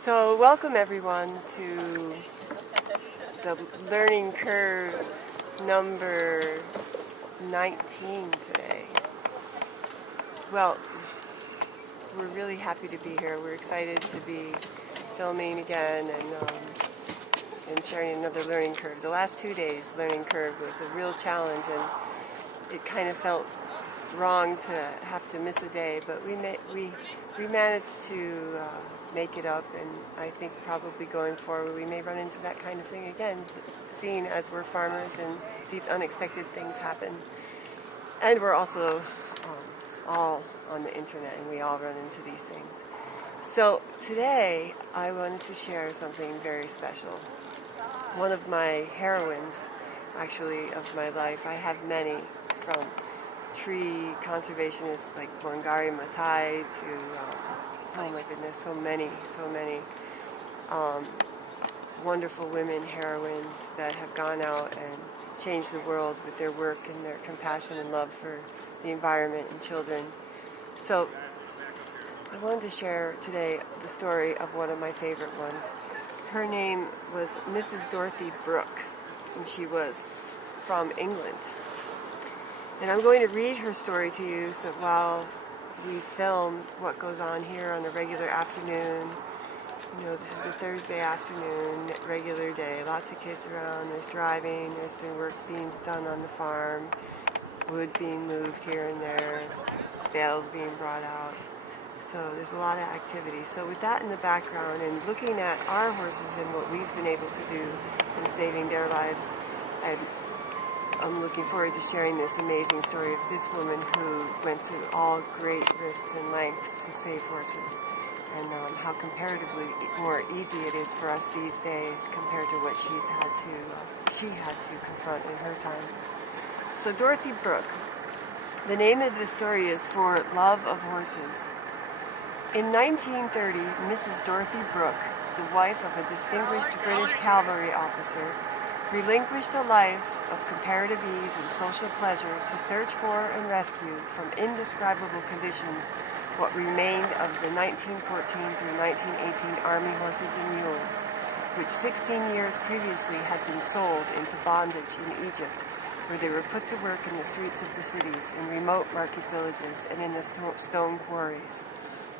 So welcome everyone to the learning curve number 19 today. Well, we're really happy to be here. We're excited to be filming again and sharing another learning curve. The last 2 days learning curve was a real challenge, and it kind of felt wrong to have to miss a day, but we managed to make it up, and I think probably going forward we may run into that kind of thing again, seeing as we're farmers and these unexpected things happen. And we're also all on the internet, and we all run into these things. So today I wanted to share something very special. One of my heroines, actually, of my life. I have many, from tree conservationists like Wangari Maathai to, oh my goodness, so many wonderful women heroines that have gone out and changed the world with their work and their compassion and love for the environment and children. So I wanted to share today the story of one of my favorite ones. Her name was Mrs. Dorothy Brooke, and she was from England. And I'm going to read her story to you so while we film what goes on here on a regular afternoon. You know, this is a Thursday afternoon, regular day. Lots of kids around, there's driving, there's been work being done on the farm, wood being moved here and there, bales being brought out. So there's a lot of activity. So with that in the background and looking at our horses and what we've been able to do in saving their lives, I'm looking forward to sharing this amazing story of this woman who went to all great risks and lengths to save horses, and how comparatively more easy it is for us these days compared to what she had to confront in her time. So Dorothy Brooke, the name of the story is For Love of Horses. In 1930, Mrs. Dorothy Brooke, the wife of a distinguished British cavalry officer, relinquished a life of comparative ease and social pleasure to search for and rescue from indescribable conditions what remained of the 1914 through 1918 Army horses and mules, which 16 years previously had been sold into bondage in Egypt, where they were put to work in the streets of the cities, in remote market villages, and in the stone quarries.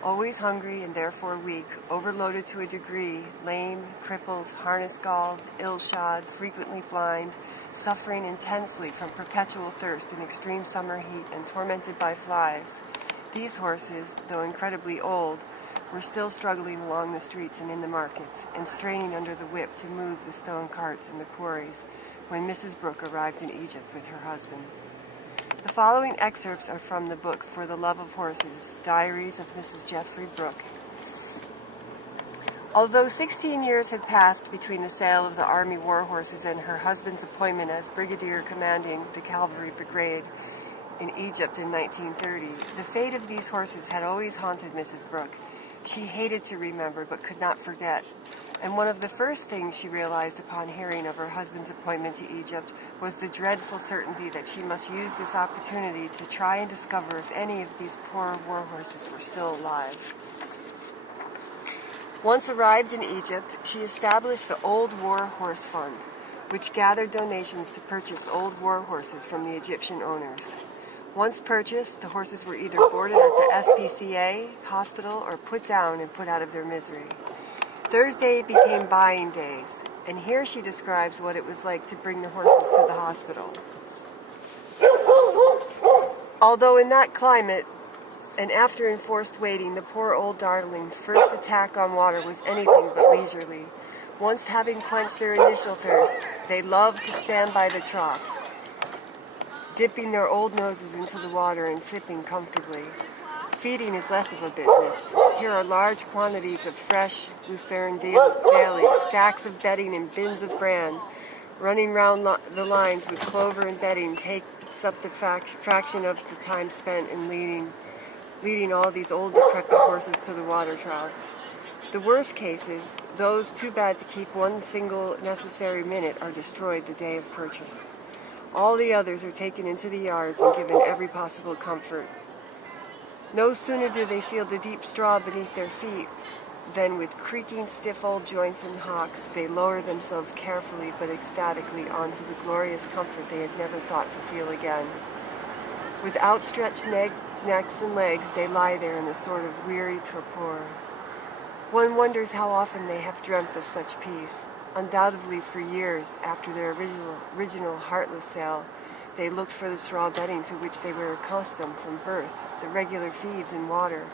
Always hungry and therefore weak, overloaded to a degree, lame, crippled, harness-galled, ill-shod, frequently blind, suffering intensely from perpetual thirst and extreme summer heat, and tormented by flies, these horses, though incredibly old, were still struggling along the streets and in the markets, and straining under the whip to move the stone carts in the quarries, when Mrs. Brooke arrived in Egypt with her husband. The following excerpts are from the book For the Love of Horses, Diaries of Mrs. Jeffrey Brooke. Although 16 years had passed between the sale of the Army war horses and her husband's appointment as brigadier commanding the cavalry brigade in Egypt in 1930, the fate of these horses had always haunted Mrs. Brooke. She hated to remember but could not forget. And one of the first things she realized upon hearing of her husband's appointment to Egypt was the dreadful certainty that she must use this opportunity to try and discover if any of these poor war horses were still alive. Once arrived in Egypt, she established the Old War Horse Fund, which gathered donations to purchase old war horses from the Egyptian owners. Once purchased, the horses were either boarded at the SPCA hospital or put down and put out of their misery. Thursday became buying days, and here she describes what it was like to bring the horses to the hospital. Although in that climate, and after enforced waiting, the poor old darlings' first attack on water was anything but leisurely. Once having quenched their initial thirst, they loved to stand by the trough, dipping their old noses into the water and sipping comfortably. Feeding is less of a business. Here are large quantities of fresh lucerne daily, stacks of bedding and bins of bran. Running round the lines with clover and bedding takes up the fraction of the time spent in leading all these old decrepit horses to the water troughs. The worst cases, those too bad to keep one single necessary minute, are destroyed the day of purchase. All the others are taken into the yards and given every possible comfort. No sooner do they feel the deep straw beneath their feet Then with creaking stiff old joints and hocks, they lower themselves carefully but ecstatically onto the glorious comfort they had never thought to feel again. With outstretched necks and legs, they lie there in a sort of weary torpor. One wonders how often they have dreamt of such peace. Undoubtedly for years after their original heartless sail, they looked for the straw bedding to which they were accustomed from birth, the regular feeds and water.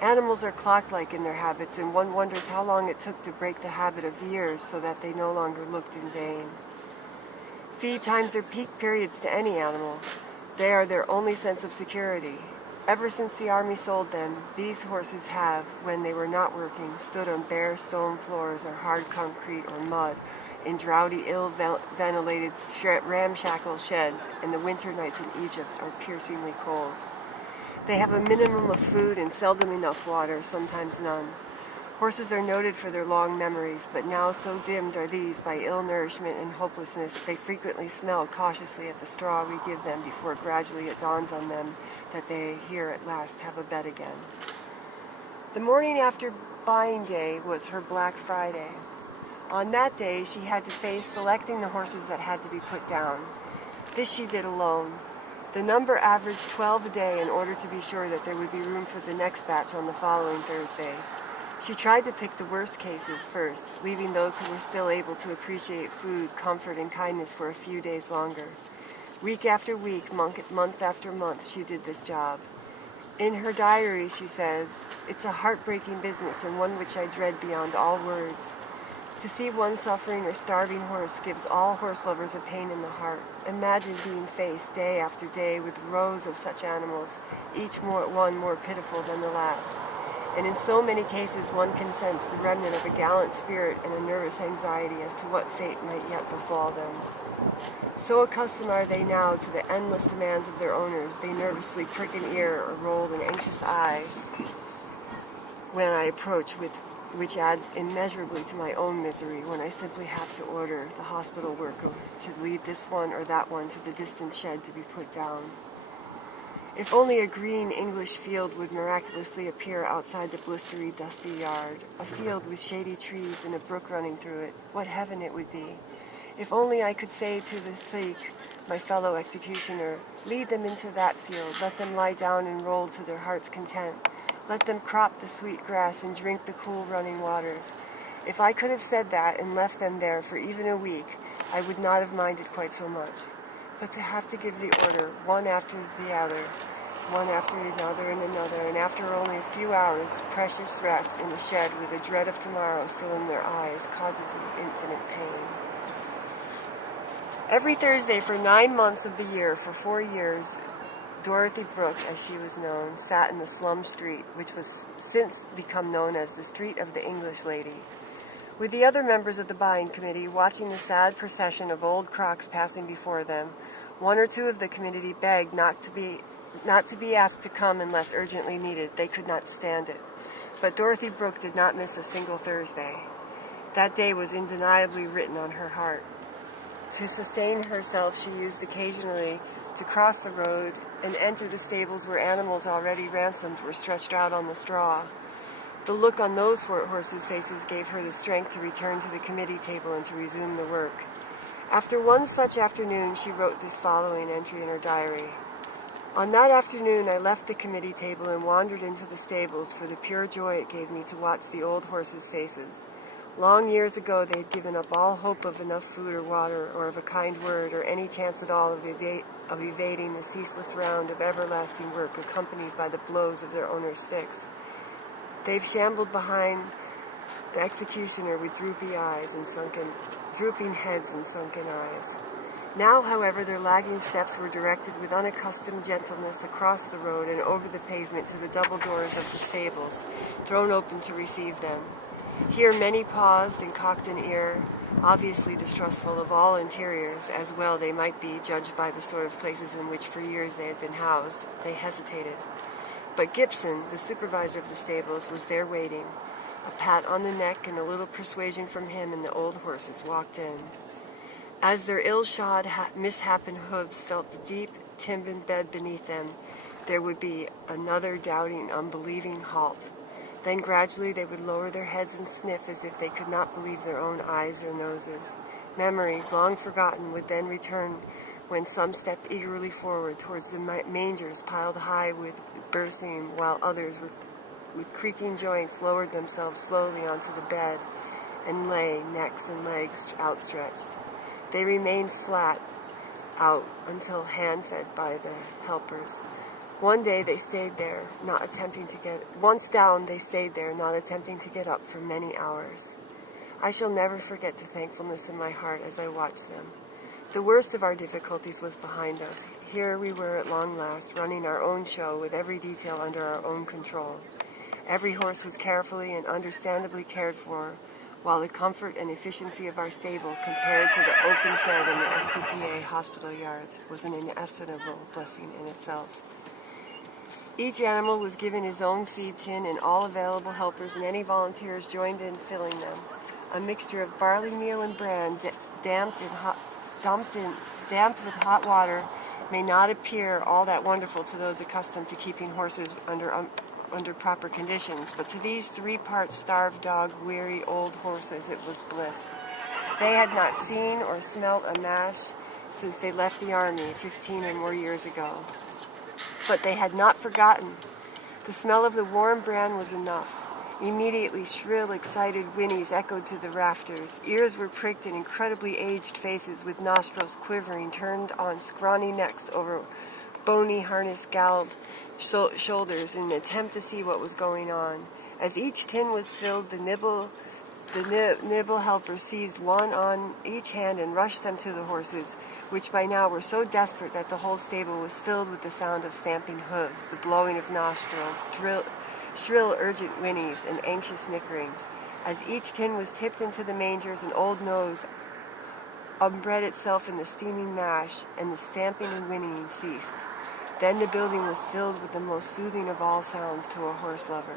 Animals are clock-like in their habits, and one wonders how long it took to break the habit of years so that they no longer looked in vain. Feed times are peak periods to any animal. They are their only sense of security. Ever since the army sold them, these horses have, when they were not working, stood on bare stone floors or hard concrete or mud in draughty, ill-ventilated, ramshackle sheds, and the winter nights in Egypt are piercingly cold. They have a minimum of food and seldom enough water, sometimes none. Horses are noted for their long memories, but now so dimmed are these by ill nourishment and hopelessness, they frequently smell cautiously at the straw we give them before gradually it dawns on them that they here at last have a bed again. The morning after buying day was her Black Friday. On that day, she had to face selecting the horses that had to be put down. This she did alone. The number averaged 12 a day in order to be sure that there would be room for the next batch on the following Thursday. She tried to pick the worst cases first, leaving those who were still able to appreciate food, comfort, and kindness for a few days longer. Week after week, month after month, she did this job. In her diary, she says, "It's a heartbreaking business and one which I dread beyond all words. To see one suffering or starving horse gives all horse lovers a pain in the heart. Imagine being faced day after day with rows of such animals, each one more pitiful than the last. And in so many cases one can sense the remnant of a gallant spirit and a nervous anxiety as to what fate might yet befall them. So accustomed are they now to the endless demands of their owners, they nervously prick an ear or roll an anxious eye when I approach, which adds immeasurably to my own misery when I simply have to order the hospital worker to lead this one or that one to the distant shed to be put down. If only a green English field would miraculously appear outside the blistery, dusty yard, a field with shady trees and a brook running through it, what heaven it would be. If only I could say to the Sikh, my fellow executioner, lead them into that field, let them lie down and roll to their heart's content. Let them crop the sweet grass and drink the cool running waters. If I could have said that and left them there for even a week, I would not have minded quite so much. But to have to give the order, one after the other, one after another and another, and after only a few hours' precious rest in the shed with the dread of tomorrow still in their eyes, causes me infinite pain. Every Thursday for 9 months of the year, for 4 years, Dorothy Brooke, as she was known, sat in the slum street, which was since become known as the Street of the English Lady, with the other members of the buying committee watching the sad procession of old crocks passing before them. One or two of the committee begged not to be asked to come unless urgently needed. They could not stand it. But Dorothy Brooke did not miss a single Thursday. That day was undeniably written on her heart. To sustain herself, she used occasionally to cross the road and enter the stables where animals already ransomed were stretched out on the straw. The look on those horses' faces gave her the strength to return to the committee table and to resume the work. After one such afternoon, she wrote this following entry in her diary. On that afternoon, I left the committee table and wandered into the stables for the pure joy it gave me to watch the old horses' faces. Long years ago, they had given up all hope of enough food or water, or of a kind word, or any chance at all of evading the ceaseless round of everlasting work accompanied by the blows of their owner's sticks. They've shambled behind the executioner with drooping heads and sunken eyes. Now, however, their lagging steps were directed with unaccustomed gentleness across the road and over the pavement to the double doors of the stables, thrown open to receive them. Here many paused and cocked an ear, obviously distrustful of all interiors, as well they might be, judged by the sort of places in which for years they had been housed. They hesitated. But Gibson, the supervisor of the stables, was there waiting. A pat on the neck and a little persuasion from him and the old horses walked in. As their ill-shod, misshapen hooves felt the deep, timbered bed beneath them, there would be another doubting, unbelieving halt. Then gradually they would lower their heads and sniff as if they could not believe their own eyes or noses. Memories, long forgotten, would then return when some stepped eagerly forward towards the mangers piled high with berseem, while others, with creaking joints, lowered themselves slowly onto the bed and lay, necks and legs outstretched. They remained flat out until hand-fed by the helpers. Once down, they stayed there, not attempting to get up for many hours. I shall never forget the thankfulness in my heart as I watched them. The worst of our difficulties was behind us. Here we were at long last, running our own show with every detail under our own control. Every horse was carefully and understandably cared for, while the comfort and efficiency of our stable, compared to the open shed in the SPCA hospital yards, was an inestimable blessing in itself. Each animal was given his own feed tin, and all available helpers and any volunteers joined in filling them. A mixture of barley meal and bran, damped with hot water, may not appear all that wonderful to those accustomed to keeping horses under proper conditions, but to these 3-part starved dog, weary old horses, it was bliss. They had not seen or smelt a mash since they left the army 15 or more years ago. But they had not forgotten. The smell of the warm bran was enough. Immediately, shrill, excited whinnies echoed to the rafters. Ears were pricked in incredibly aged faces, with nostrils quivering, turned on scrawny necks over bony harness-galled shoulders in an attempt to see what was going on. As each tin was filled, the nibble helper seized one on each hand and rushed them to the horses, which by now were so desperate that the whole stable was filled with the sound of stamping hooves, the blowing of nostrils, shrill urgent whinnies, and anxious nickerings. As each tin was tipped into the mangers, an old nose umbread itself in the steaming mash, and the stamping and whinnying ceased. Then the building was filled with the most soothing of all sounds to a horse lover,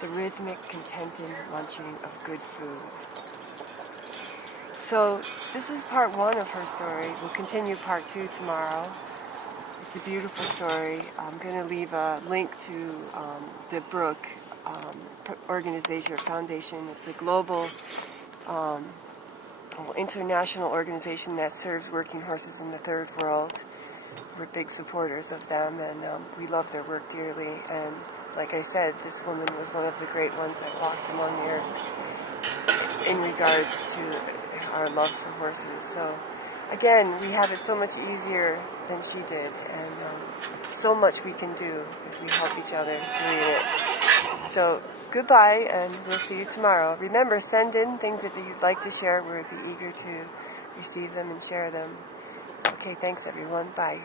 the rhythmic, contented munching of good food. So this is part 1 of her story. We'll continue part 2 tomorrow. It's a beautiful story. I'm going to leave a link to the Brooke organization or foundation. It's a global, international organization that serves working horses in the third world. We're big supporters of them, and we love their work dearly. And like I said, this woman was one of the great ones that walked among the earth in regards to our love for horses. So again, we have it so much easier than she did, and so much we can do if we help each other doing it. So goodbye, and we'll see you tomorrow. Remember, send in things that you'd like to share. We'd be eager to receive them and share them. Okay, thanks everyone. Bye.